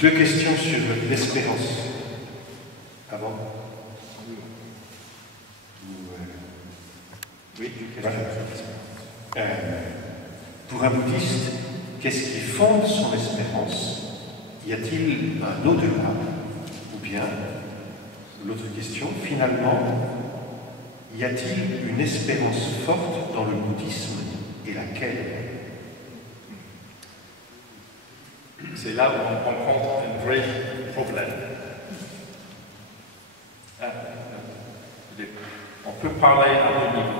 Deux questions sur l'espérance. Avant. Oui, voilà. Pour un bouddhiste, qu'est-ce qui fonde son espérance? Y a-t-il un au-delà? Ou bien, l'autre question, finalement, y a-t-il une espérance forte dans le bouddhisme et laquelle? C'est là où on rencontre un vrai problème. On peut parler à deux niveaux.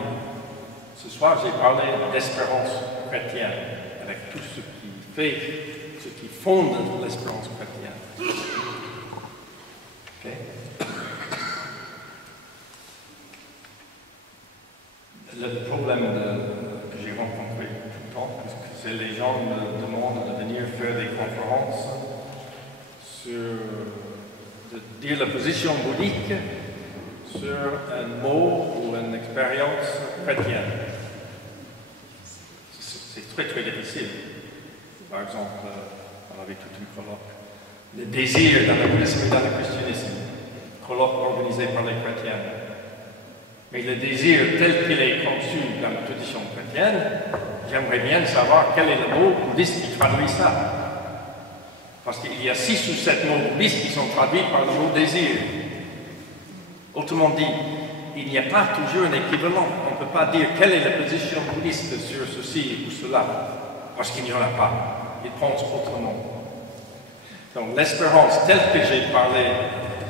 Ce soir, j'ai parlé d'espérance chrétienne, avec tout ce qui fonde l'espérance chrétienne. Okay. Le problème que j'ai rencontré tout le temps, c'est que les gens me demandent de venir faire des conférences de dire la position bouddhique sur un mot ou une expérience chrétienne. C'est très très difficile. Par exemple, on avait tout un colloque. Le désir dans le bouddhisme et dans le christianisme, colloque organisé par les chrétiens. Mais le désir tel qu'il est conçu dans la tradition chrétienne, j'aimerais bien savoir quel est le mot bouddhiste qui traduit ça. Parce qu'il y a 6 ou 7 mots bouddhistes qui sont traduits par le mot désir. Autrement dit, il n'y a pas toujours un équivalent. On ne peut pas dire quelle est la position bouddhiste sur ceci ou cela, parce qu'il n'y en a pas. Ils pensent autrement. Donc l'espérance telle que j'ai parlé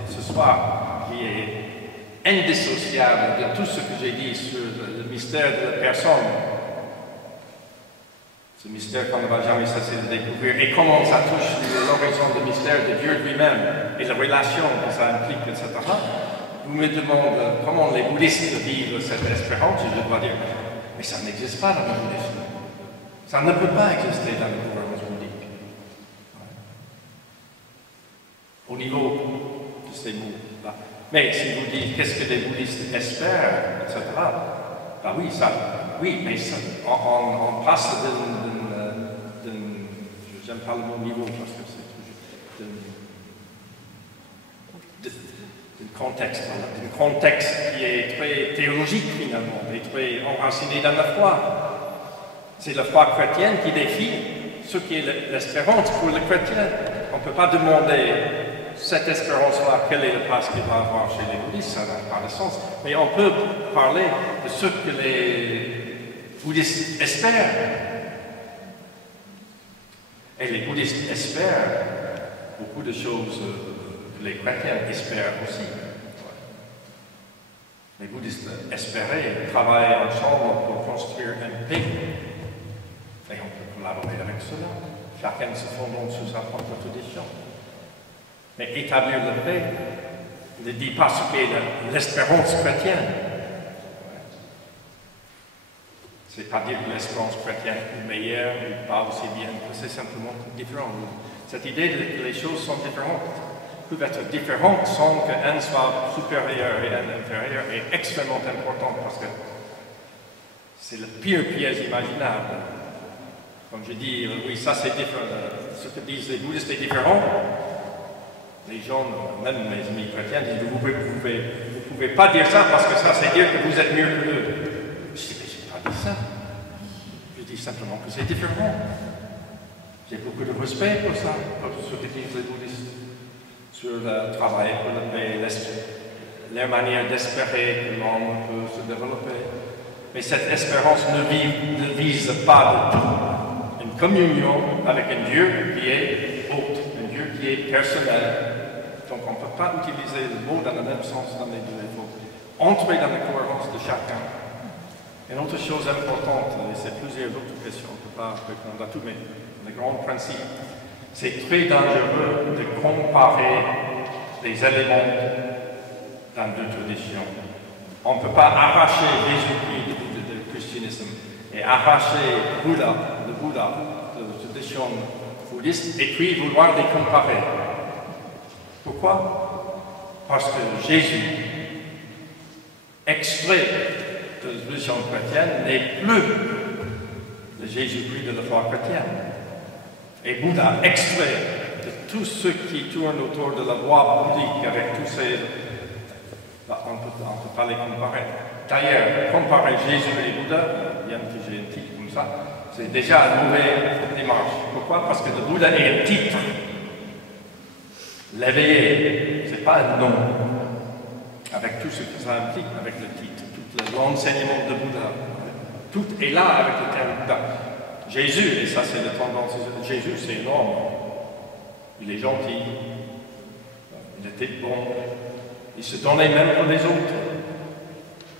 ce soir, qui est indissociable de tout ce que j'ai dit sur le mystère de la personne, ce mystère qu'on ne va jamais cesser de découvrir, et comment ça touche l'horizon du mystère de Dieu lui-même, et la relation que ça implique, etc. Vous me demandez comment les bouddhistes vivent cette espérance, et je dois dire, mais ça n'existe pas dans le bouddhisme. Ça ne peut pas exister dans le gouvernement bouddhique. Au niveau de ces mots-là. Mais si vous dites qu'est-ce que les bouddhistes espèrent, etc., ben oui, mais ça, on passe j'aime pas le mot niveau parce que c'est toujours d'un contexte qui est très théologique finalement, et très enraciné dans la foi. C'est la foi chrétienne qui défie ce qui est l'espérance pour le chrétien. On ne peut pas demander cette espérance-là, quelle est la place qu'il va avoir chez les bouddhistes, ça n'a pas de sens. Mais on peut parler de ce que les bouddhistes espèrent. Et les bouddhistes espèrent beaucoup de choses que les chrétiens espèrent aussi. Les bouddhistes espéraient travailler ensemble pour construire un pays. Et on peut collaborer avec cela, chacun se fondant sur sa propre tradition. Mais établir la paix ne dit pas ce qu'est l'espérance chrétienne. C'est pas dire que l'espérance chrétienne est meilleure ou pas aussi bien, c'est simplement différent. Cette idée que les choses sont différentes, peuvent être différentes sans qu'un soit supérieur et un inférieur est extrêmement important parce que c'est le pire piège imaginable. Comme je dis, oui, ça c'est différent, ce que disent les bouddhistes est différent. Les gens, même mes amis chrétiens, disent vous ne pouvez pas dire ça parce que ça, c'est dire que vous êtes mieux que eux. Je dis, mais je n'ai pas dit ça. Je dis simplement que c'est différent. J'ai beaucoup de respect pour ça, pour ce que disent les bouddhistes, sur le travail pour la paix, leur manière d'espérer que l'homme peut se développer. Mais cette espérance ne vise pas du tout une communion avec un Dieu qui est autre, un Dieu qui est personnel. Donc on ne peut pas utiliser le mot dans le même sens dans les deux. Il faut entrer dans la cohérence de chacun. Une autre chose importante, et c'est plusieurs autres questions, on ne peut pas répondre à tout, mais le grand principe, c'est très dangereux de comparer des éléments dans deux traditions. On ne peut pas arracher Jésus-Christ du christianisme et arracher le Bouddha de la tradition bouddhiste et puis vouloir les comparer. Pourquoi? Parce que Jésus, extrait de la tradition chrétienne, n'est plus le Jésus-Christ de la foi chrétienne. Et Bouddha, extrait de tous ceux qui tournent autour de la voie bouddhique avec tous ces... On peut pas les comparer. D'ailleurs, comparer Jésus et Bouddha, bien que j'ai un titre comme ça, c'est déjà une mauvaise démarche. Pourquoi? Parce que le Bouddha est un titre. L'éveillé, ce n'est pas un nom. Avec tout ce que ça implique, avec le titre, tout l'enseignement de Bouddha. Tout est là avec le terme Bouddha. Jésus, et ça c'est la tendance, Jésus c'est énorme. Il est gentil, il était bon, il se donnait même pour les autres.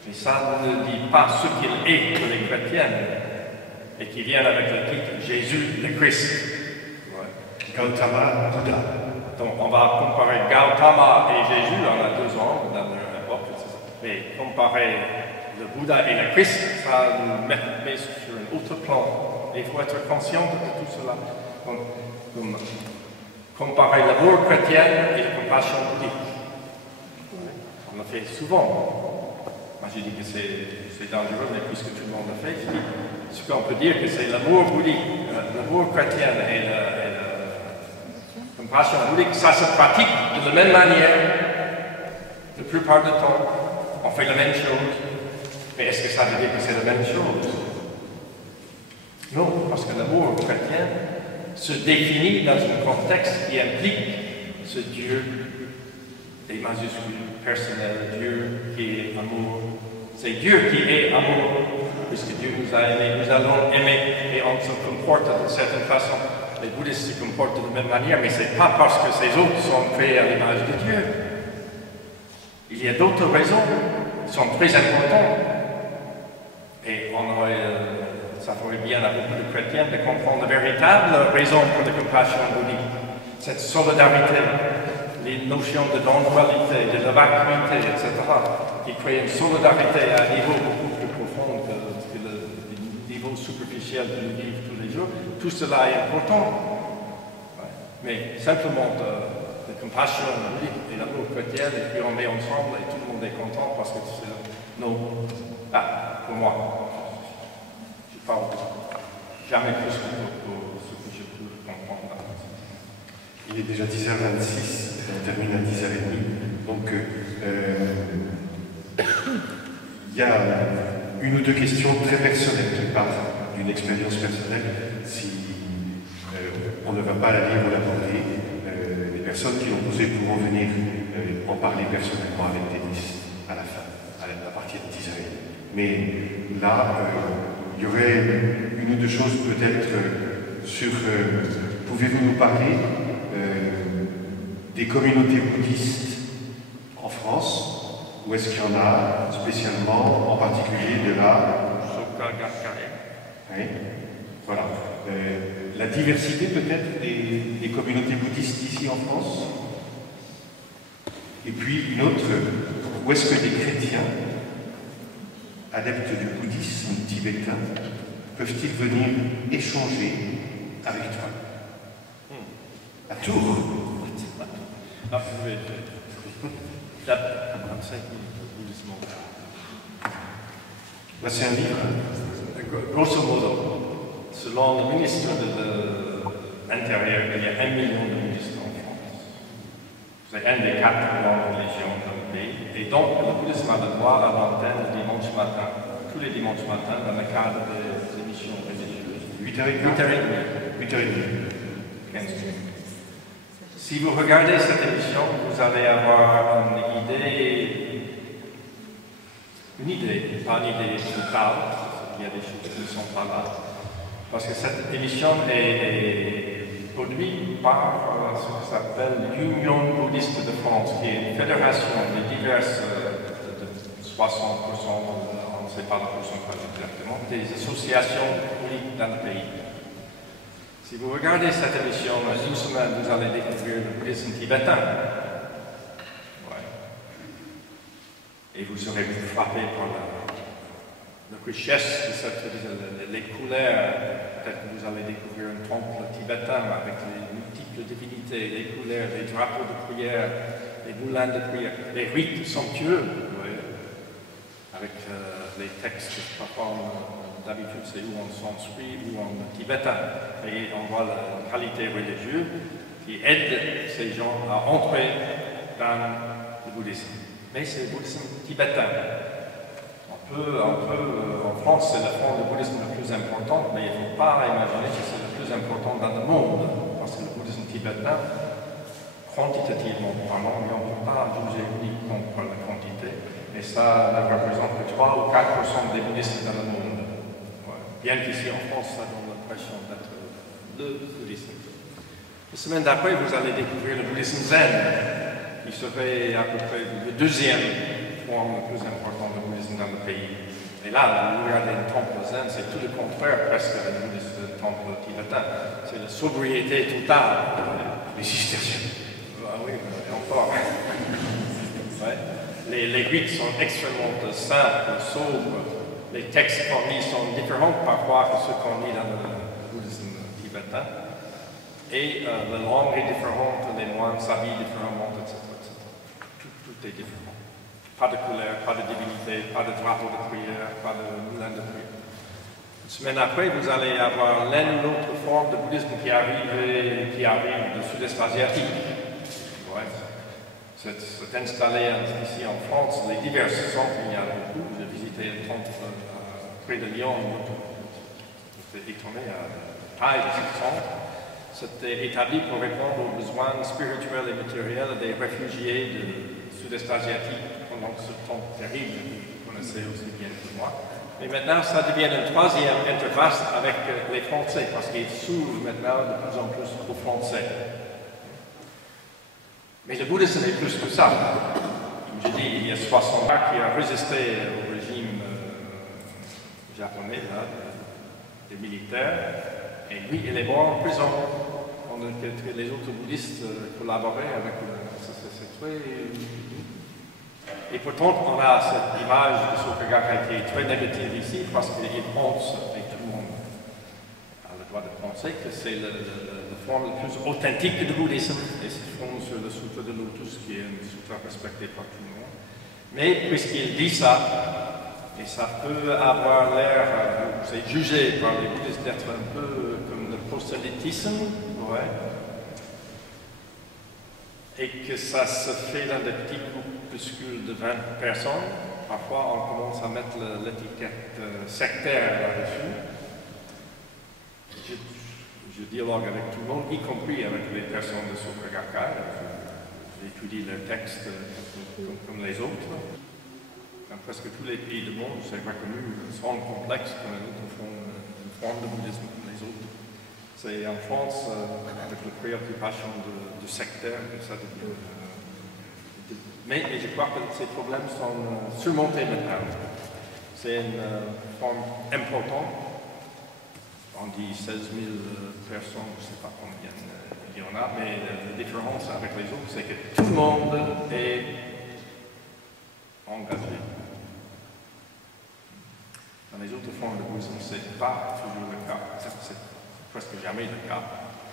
Mais ça ne dit pas ce qu'il est pour les chrétiens, et qui viennent avec le titre Jésus le Christ. Ouais. Gautama Bouddha. Donc on va comparer Gautama et Jésus, on a 2 ans dans leur époque, mais comparer le Bouddha et le Christ, ça nous met sur un autre plan. Et il faut être conscient de tout cela. Donc, comparer l'amour chrétien et la compassion bouddhique. On le fait souvent. Moi je dis que c'est dangereux, mais puisque tout le monde le fait, je dis ce qu'on peut dire que c'est l'amour bouddhique, l'amour chrétien et la compassion bouddhique, ça se pratique de la même manière. La plupart du temps, on fait la même chose. Mais est-ce que ça veut dire que c'est la même chose? Non, parce que l'amour chrétien se définit dans un contexte qui implique ce Dieu, des majuscules, personnel, Dieu qui est amour. C'est Dieu qui est amour, puisque Dieu nous a aimés, nous allons aimer et on se comporte d'une certaine façon. Les bouddhistes se comportent de la même manière, mais ce n'est pas parce que ces autres sont créés à l'image de Dieu. Il y a d'autres raisons qui sont très importantes. Et ça ferait bien à beaucoup de chrétiens de comprendre la véritable raison pour la compassion bouddhique. Cette solidarité, les notions de non-dualité, de la vacuité, etc., qui créent une solidarité à un niveau beaucoup plus profond que le niveau superficiel que nous vivons tous les jours. Tout cela est important. Ouais. Mais simplement la compassion bouddhique et l'amour chrétien, et puis on met ensemble et tout le monde est content parce que c'est non. Pour moi, je parle jamais plus pour ce que je peux comprendre. Il est déjà 10h26, on termine à 10h30. Donc, il y a une ou deux questions très personnelles qui partent d'une expérience personnelle. Si on ne va pas la lire ou l'aborder, les personnes qui l'ont posée pourront venir en parler personnellement avec Denis à la fin, à partir de 10h30. Mais là, il y aurait une ou deux choses peut-être sur... pouvez-vous nous parler des communautés bouddhistes en France? Ou est-ce qu'il y en a spécialement, en particulier de la... Oui, voilà. La diversité peut-être des communautés bouddhistes ici en France? Et puis une autre, où est-ce que des chrétiens adeptes du bouddhisme tibétain peuvent-ils venir échanger avec toi? À Tours. Là, c'est un livre. Grosso modo, selon le ministre de l'Intérieur, il y a 1 million de bouddhistes en France. C'est un des 4 grandes religions dans le pays. Et donc, le bouddhisme a le droit à l'antenne le dimanche matin, tous les dimanches matins, dans le cadre des émissions religieuses. 8h30. 15 minutes. Si vous regardez cette émission, vous allez avoir une idée, pas une idée totale, il y a des choses qui ne sont pas là. Parce que cette émission est produite par ce qui s'appelle l'Union bouddhiste de France, qui est une fédération de diverses, de 60%, on ne sait pas le pourcentage exactement, des associations bouddhiques dans le pays. Si vous regardez cette émission, dans une semaine, vous allez découvrir le bouddhisme tibétain. Ouais. Et vous serez frappé par la richesse de cette les couleurs. Peut-être que vous allez découvrir un temple tibétain avec les multiples divinités, les couleurs, les drapeaux de prière, les moulins de prière, les rites somptueux, ouais. Avec les textes parfois d'habitude, c'est ou en sanskrit ou en tibétain. Et on voit la qualité religieuse. qui aide ces gens à entrer dans le bouddhisme. Mais c'est le bouddhisme tibétain. En France, c'est la forme de bouddhisme la plus importante, mais il ne faut pas imaginer que c'est la plus importante dans le monde, parce que le bouddhisme tibétain, quantitativement parlant, on ne peut pas juger uniquement par la quantité, et ça ne représente que 3 ou 4% des bouddhistes dans le monde. Ouais. Bien qu'ici en France, ça donne l'impression d'être le bouddhisme. La semaine d'après, vous allez découvrir le bouddhisme zen, qui serait à peu près le deuxième forme la plus importante de bouddhisme dans le pays. Et là, vous regardez le temple zen, c'est tout le contraire presque du temple tibétain. C'est la sobriété totale. Les cisterciens. Ah oui, et encore. Ouais. Les rites sont extrêmement simples, sobres. Les textes qu'on lit sont différents parfois que ceux qu'on lit dans le bouddhisme tibétain. Et la langue est différente, les moines s'habillent différemment, etc. Tout est différent. Pas de couleur, pas de divinité, pas de drapeau de prière, pas de moulin de prière. Une semaine après, vous allez avoir l'une ou l'autre forme de bouddhisme qui arrive du sud-est asiatique. Ouais. C'est installé ici en France, les divers centres, il y en a beaucoup. J'ai visité le temple près de Lyon, j'étais étonné à la taille de ce centre. C'était établi pour répondre aux besoins spirituels et matériels des réfugiés du sud-est asiatique pendant ce temps terrible que vous connaissez aussi bien que moi. Mais maintenant, ça devient une troisième interface avec les Français, parce qu'ils s'ouvrent maintenant de plus en plus aux Français. Mais le bouddhisme est plus que ça. Comme je dis, il y a 60 ans qui a résisté au régime japonais, là, des militaires, et lui, il est mort en prison. Les autres bouddhistes collaboraient avec c'est très... Et pourtant, on a cette image de Sokagakkai qui est très négative ici, parce qu'il pense, et tout le monde a le droit de penser, que c'est la forme la plus authentique du bouddhisme, et se fonde sur le Sutra de Lotus, qui est un sutra respecté par tout le monde. Mais puisqu'il dit ça, et ça peut avoir l'air, c'est jugé par les bouddhistes d'être un peu comme le prosélytisme, ouais. Et que ça se fait dans des petits groupuscules de 20 personnes. Parfois, on commence à mettre l'étiquette sectaire là-dessus. Je dialogue avec tout le monde, y compris avec les personnes de Sokagakkai. J'étudie leurs textes comme les autres. Dans presque tous les pays du monde, c'est reconnu, sont complexes comme les autres font une forme de bouddhisme comme les autres. C'est en France, avec la préoccupation du secteur, que ça devient. Mais je crois que ces problèmes sont surmontés maintenant. C'est une forme importante. On dit 16 000 personnes, je ne sais pas combien il y en a, mais la différence avec les autres, c'est que tout le monde est engagé. Dans les autres formes de bouddhisme, ce n'est pas toujours le cas. C'est presque jamais le cas.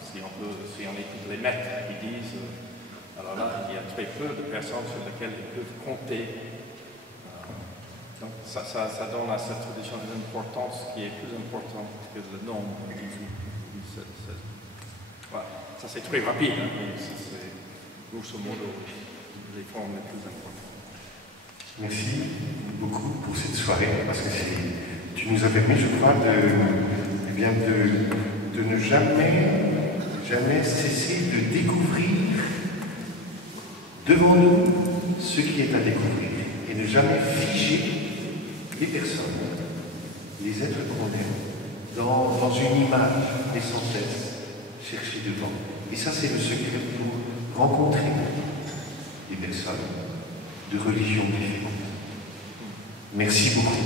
Si on écoute les maîtres qui disent, alors là, il y a très peu de personnes sur lesquelles ils peuvent compter. Donc ça donne à cette tradition une importance qui est plus importante que le nombre, 18, 17, 16. Voilà. Ça c'est très rapide, hein, mais c'est grosso modo les formes les plus importantes. Merci beaucoup pour cette soirée, parce que tu nous as permis, je crois, de ne jamais cesser de découvrir devant nous ce qui est à découvrir, et ne jamais figer les personnes, les êtres qu'on aime, dans une image, et sans cesse chercher devant. Et ça, c'est le secret pour rencontrer des personnes de religions différentes. Merci beaucoup.